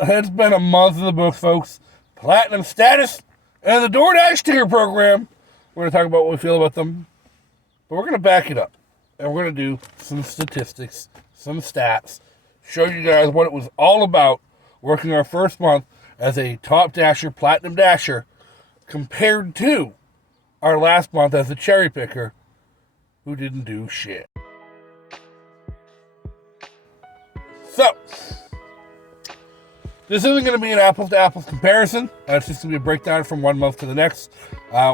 it's been a month in the books, folks. Platinum status and the DoorDash tier program. We're going to talk about what we feel about them, but we're going to back it up. And we're going to do some statistics, some stats, show you guys what it was all about working our first month as a top dasher, platinum dasher, compared to our last month as a cherry picker who didn't do shit. So, this isn't going to be an apples-to-apples comparison. It's just going to be a breakdown from one month to the next.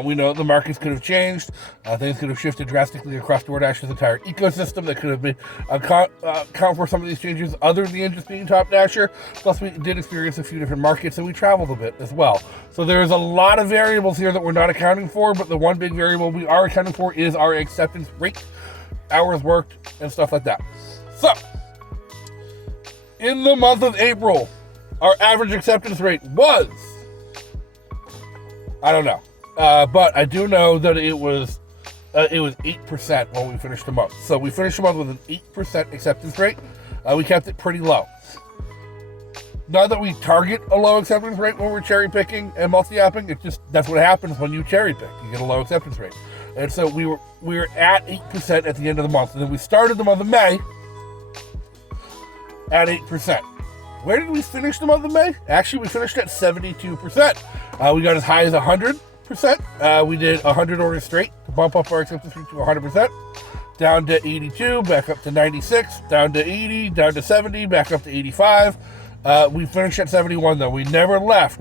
We know the markets could have changed. Things could have shifted drastically across DoorDash's entire ecosystem. That could have been account for some of these changes other than just being top dasher. Plus, we did experience a few different markets, and we traveled a bit as well. So there's a lot of variables here that we're not accounting for, but the one big variable we are accounting for is our acceptance rate, hours worked, and stuff like that. So, in the month of April, our average acceptance rate was, I don't know, but I do know that it was 8% when we finished the month. So we finished the month with an 8% acceptance rate. We kept it pretty low. Not that we target a low acceptance rate when we're cherry picking and multi-apping. It's just that's what happens when you cherry pick. You get a low acceptance rate. And so we were at 8% at the end of the month, and then we started the month of May at 8%. Where did we finish the month of May? Actually, we finished at 72%. We got as high as 100%. We did 100 orders straight to bump up our acceptance rate to 100%. Down to 82, back up to 96, down to 80, down to 70, back up to 85. We finished at 71, though. We never left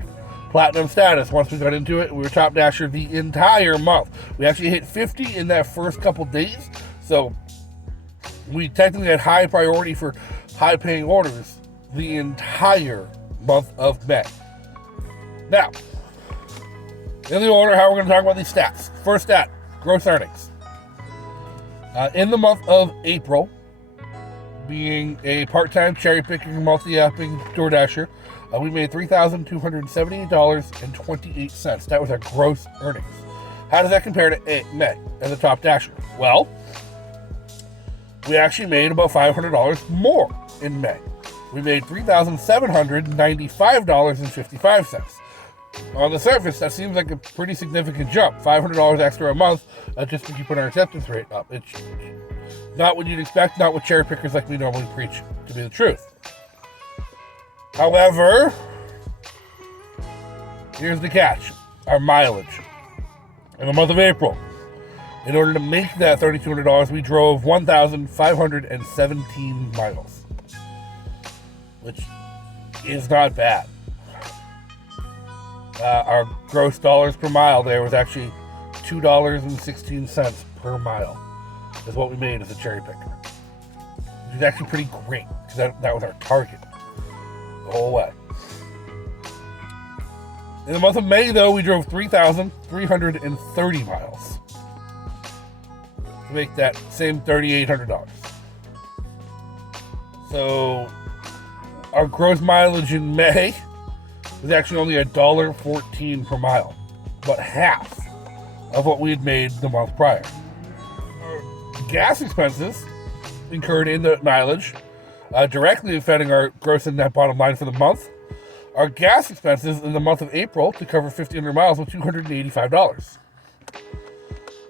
platinum status. Once we got into it, we were top dasher the entire month. We actually hit 50 in that first couple days. So we technically had high priority for high-paying orders the entire month of May. Now, in the order how we're going to talk about these stats. First stat, gross earnings. In the month of April, being a part-time cherry-picking, multi-apping DoorDasher, we made $3,278.28. That was our gross earnings. How does that compare to May as a top dasher? Well, we actually made about $500 more in May. We made $3,795.55. On the surface, that seems like a pretty significant jump. $500 extra a month just to keep our acceptance rate up. It's not what you'd expect, not what cherry pickers like me normally preach to be the truth. However, here's the catch. Our mileage. In the month of April, in order to make that $3,200, we drove 1,517 miles, which is not bad. Our gross dollars per mile there was actually $2.16 per mile is what we made as a cherry picker, which is actually pretty great because that was our target the whole way. In the month of May, though, we drove 3,330 miles to make that same $3,800. So our gross mileage in May was actually only $1.14 per mile, but half of what we had made the month prior. Our gas expenses incurred in the mileage directly affecting our gross and net bottom line for the month. Our gas expenses in the month of April to cover 1,500 miles was $285.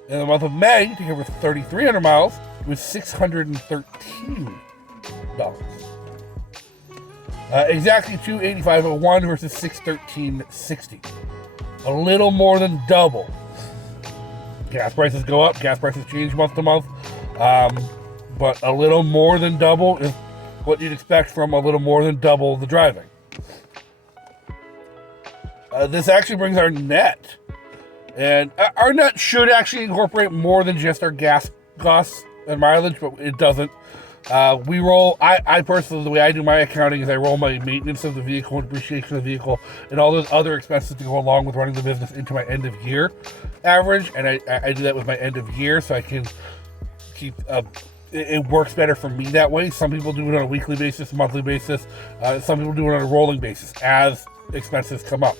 In the month of May, to cover 3,300 miles, it was $613. Exactly $285.01 versus $613.60. A little more than double. Gas prices go up, gas prices change month to month, but a little more than double is what you'd expect from a little more than double the driving. This actually brings our net, and our net should actually incorporate more than just our gas costs and mileage, but it doesn't. We roll, I personally, the way I do my accounting is I roll my maintenance of the vehicle, depreciation of the vehicle, and all those other expenses to go along with running the business into my end of year average, and I do that with my end of year so I can keep, it works better for me that way. Some people do it on a weekly basis, monthly basis, some people do it on a rolling basis as expenses come up.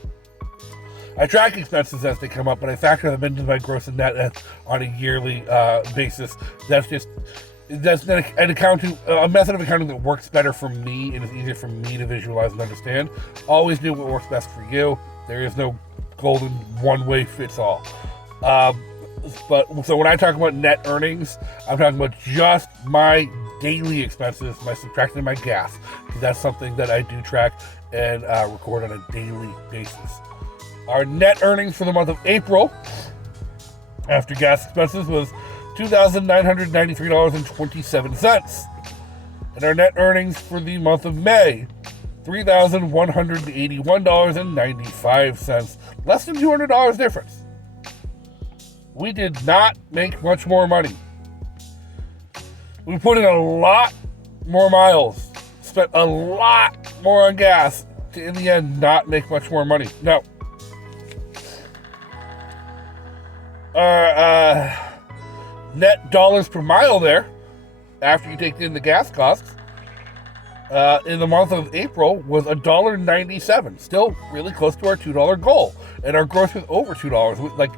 I track expenses as they come up, but I factor them into my gross and net on a yearly basis. That's just That's an accounting, a method of accounting that works better for me and is easier for me to visualize and understand. Always do what works best for you. There is no golden one-way fits all. But so when I talk about net earnings, I'm talking about just my daily expenses, my subtracting my gas, because that's something that I do track and record on a daily basis. Our net earnings for the month of April, after gas expenses, was $2,993.27. And our net earnings for the month of May, $3,181.95. Less than $200 difference. We did not make much more money. We put in a lot more miles, spent a lot more on gas to, in the end, not make much more money. Now, our net dollars per mile there, after you take in the gas costs, in the month of April was $1.97. Still really close to our $2 goal. And our gross was over $2. Like,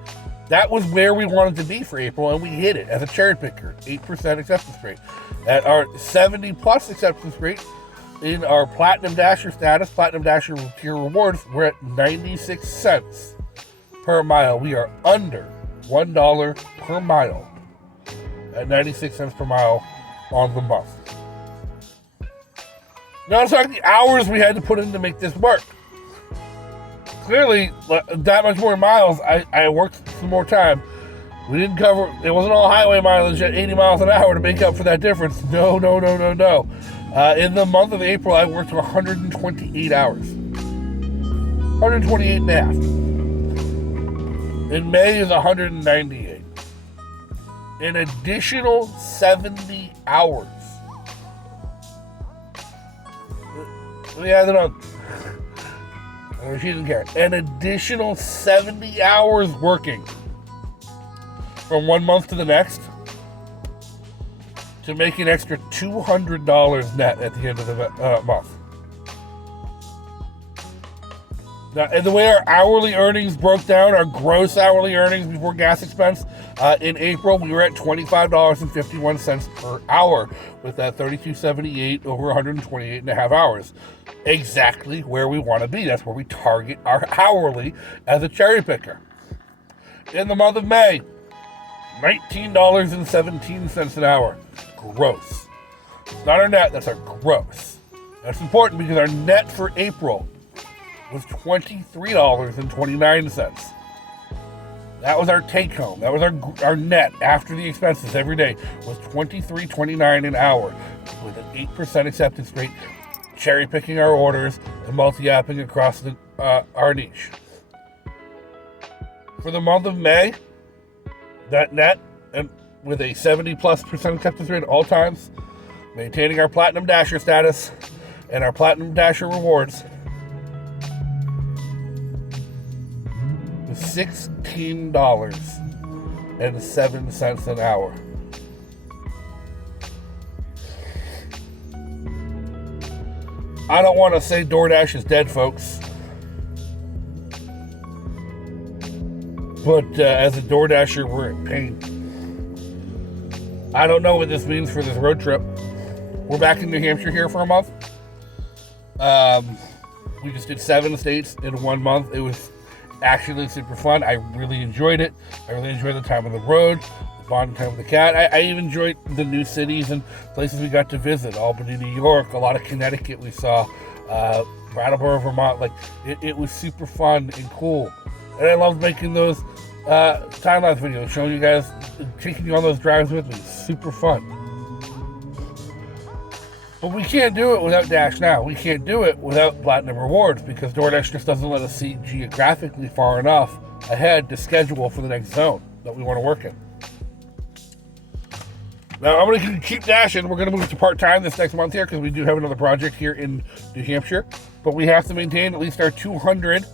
that was where we wanted to be for April, and we hit it as a cherry picker. 8% acceptance rate. At our 70 plus acceptance rate in our Platinum Dasher status, Platinum Dasher tier rewards, we're at 96 cents per mile. We are under $1 per mile at 96 cents per mile on the month. Now let's talk the hours we had to put in to make this work. Clearly, that much more miles, I worked some more time. We didn't cover, it wasn't all highway mileage at 80 miles an hour to make up for that difference. No. In the month of April, I worked 128 hours. 128 and a half. In May is 198. An additional 70 hours. Let me add it on. She didn't care. An additional 70 hours working from one month to the next to make an extra $200 net at the end of the month. Now, and the way our hourly earnings broke down, our gross hourly earnings before gas expense, in April, we were at $25.51 per hour with that $32.78 over 128 and a half hours. Exactly where we want to be. That's where we target our hourly as a cherry picker. In the month of May, $19.17 an hour. Gross. It's not our net, that's our gross. That's important because our net for April was $23.29. That was our take home. That was our net after the expenses every day was $23.29 an hour with an 8% acceptance rate, cherry picking our orders and multi-apping across our niche. For the month of May, that net, and with a 70+% acceptance rate at all times, maintaining our Platinum Dasher status and our Platinum Dasher rewards, was $16.07 an hour. I don't want to say DoorDash is dead, folks. But as a DoorDasher, we're in pain. I don't know what this means for this road trip. We're back in New Hampshire here for a month. We just did 7 states in 1 month. It was actually super fun. I really enjoyed it. I really enjoyed the time on the road, the bonding time with the cat. I even enjoyed the new cities and places we got to visit. Albany, New York, a lot of Connecticut we saw, Brattleboro, Vermont. Like, it was super fun and cool. And I loved making those time-lapse videos, showing you guys, taking you on those drives with me. Super fun. But we can't do it without Dash Now. We can't do it without Platinum Rewards because DoorDash just doesn't let us see geographically far enough ahead to schedule for the next zone that we want to work in. Now, I'm going to keep dashing. We're going to move to part-time this next month here because we do have another project here in New Hampshire. But we have to maintain at least our 200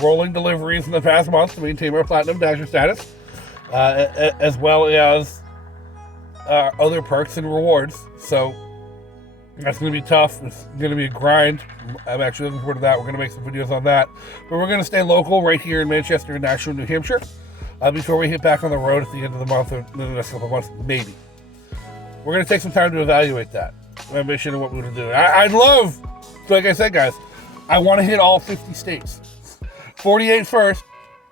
rolling deliveries in the past month to maintain our Platinum Dasher status, as well as other perks and rewards. So that's going to be tough. It's going to be a grind. I'm actually looking forward to that. We're going to make some videos on that. But we're going to stay local right here in Manchester and Nashua, New Hampshire, before we hit back on the road at the end of the month or in the next couple of months, maybe. we're going to take some time to evaluate that, my mission and what we're going to do. I'd love, like I said, guys, I want to hit all 50 states. 48 first.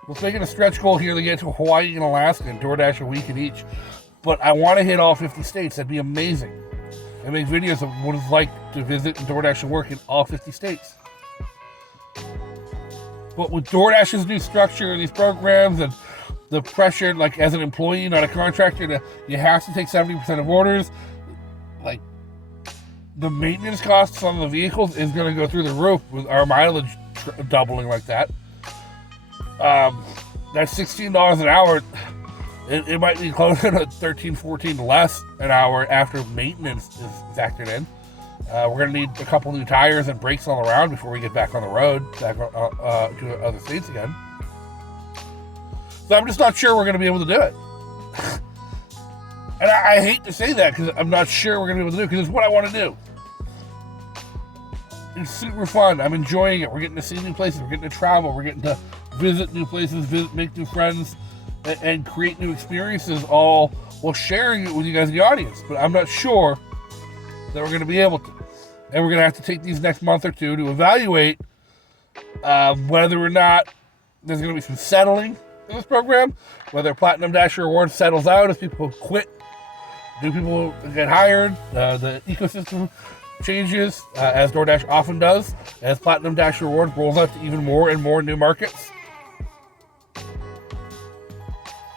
Let's make it a stretch goal here to get to Hawaii and Alaska and DoorDash a week in each. But I want to hit all 50 states. That'd be amazing. And make videos of what it's like to visit and DoorDash and work in all 50 states. But with DoorDash's new structure and these programs and the pressure, like as an employee, not a contractor, you have to take 70% of orders. Like, the maintenance costs on the vehicles is going to go through the roof with our mileage doubling like that. That's $16 an hour. It might be closer to $13, $14 less an hour after maintenance is factored in. We're going to need a couple new tires and brakes all around before we get back on the road, back to other states again. So I'm just not sure we're going to be able to do it. And I hate to say that because I'm not sure we're going to be able to do it because it's what I want to do. It's super fun. I'm enjoying it. We're getting to see new places. We're getting to travel. We're getting to visit new places, make new friends, and create new experiences, all while sharing it with you guys in the audience. But I'm not sure that we're going to be able to. And we're going to have to take these next month or two to evaluate whether or not there's going to be some settling in this program, whether Platinum Dasher Award settles out as people quit, new people get hired, the ecosystem changes, as DoorDash often does, as Platinum Dasher Award rolls out to even more and more new markets.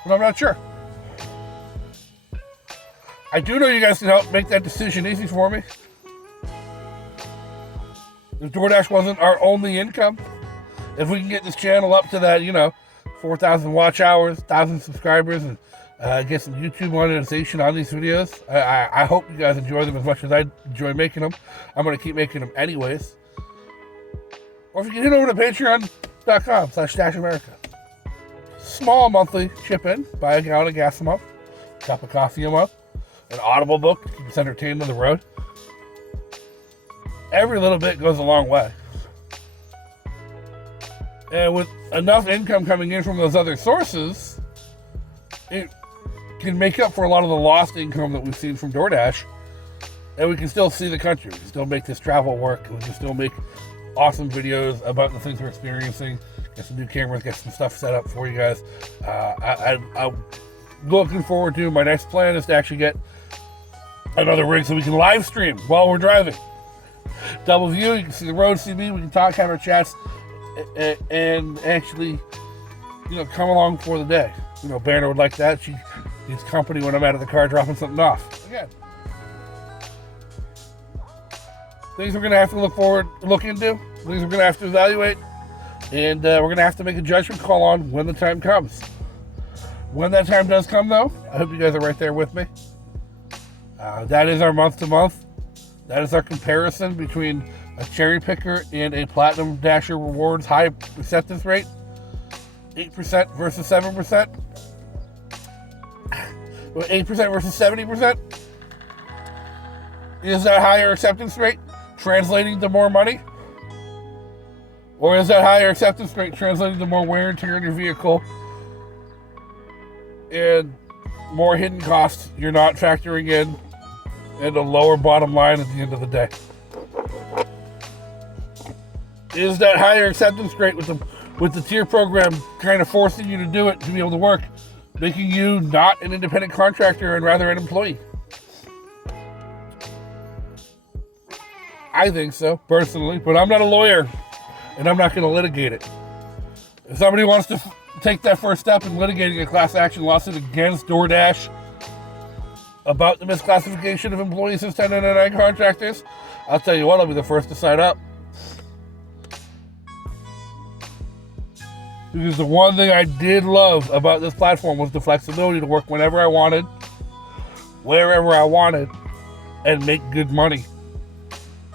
But I'm not sure. I do know you guys can help make that decision easy for me. If DoorDash wasn't our only income, if we can get this channel up to that, 4,000 watch hours, 1,000 subscribers, and get some YouTube monetization on these videos, I hope you guys enjoy them as much as I enjoy making them. I'm going to keep making them anyways. Or if you can head over to patreon.com/DashAmerica. Small monthly chip in, buy a gallon of gas a month, a cup of coffee a month, an Audible book to keep us entertained on the road. Every little bit goes a long way. And with enough income coming in from those other sources, it can make up for a lot of the lost income that we've seen from DoorDash. And we can still see the country. We can still make this travel work. We can still make awesome videos about the things we're experiencing. Get some new cameras, get some stuff set up for you guys. I'm looking forward to, my next plan is to actually get another rig so we can live stream while we're driving. Double view, you can see the road, see me, we can talk, have our chats, and actually, come along for the day. Banner would like that. She needs company when I'm out of the car dropping something off. Again, things we're going to have to look into, things we're going to have to evaluate, and we're going to have to make a judgment call on when the time comes. When that time does come, though, I hope you guys are right there with me. That is our month-to-month. That is our comparison between a cherry picker and a Platinum Dasher Rewards high acceptance rate. 8% versus 7%. 8% versus 70%. Is that higher acceptance rate translating to more money? Or is that higher acceptance rate translating to more wear and tear in your vehicle and more hidden costs you're not factoring in, and a lower bottom line at the end of the day? Is that higher acceptance rate with the tier program kind of forcing you to do it to be able to work, making you not an independent contractor and rather an employee? I think so, personally, but I'm not a lawyer, and I'm not going to litigate it. If somebody wants to take that first step in litigating a class action lawsuit against DoorDash about the misclassification of employees as 1099 contractors, I'll tell you what, I'll be the first to sign up. Because the one thing I did love about this platform was the flexibility to work whenever I wanted, wherever I wanted, and make good money.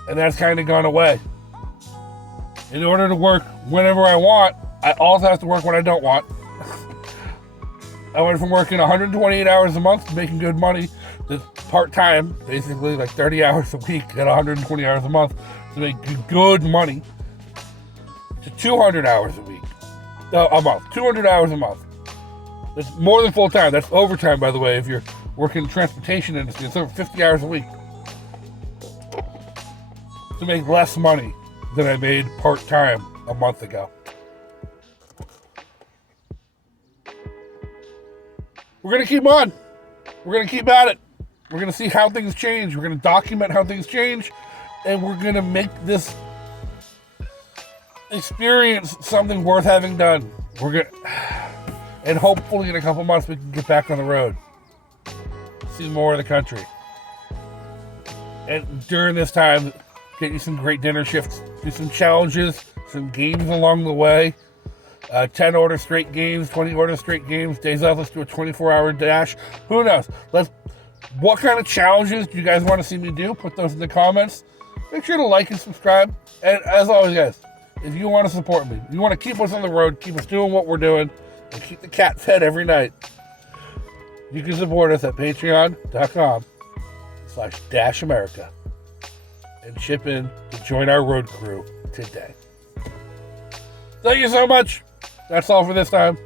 And that's kind of gone away. In order to work whenever I want, I also have to work when I don't want. I went from working 128 hours a month to making good money to part-time, basically like 30 hours a week at 120 hours a month to make good money, to 200 hours a week. A month. 200 hours a month. That's more than full-time. That's overtime, by the way, if you're working in the transportation industry. It's over 50 hours a week to make less money than I made part-time a month ago. We're going to keep on. We're going to keep at it. We're going to see how things change. We're going to document how things change. And we're going to make this experience something worth having done. And hopefully in a couple months we can get back on the road. See more of the country. And during this time, get you some great dinner shifts. Do some challenges, some games along the way. 10 order straight games, 20 order straight games, days off. Let's do a 24-hour dash. Who knows? What kind of challenges do you guys want to see me do? Put those in the comments. Make sure to like and subscribe. And as always, guys, if you want to support me, you want to keep us on the road, keep us doing what we're doing, and keep the cat fed every night, you can support us at patreon.com/DashAmerica and chip in to join our road crew today. Thank you so much. That's all for this time.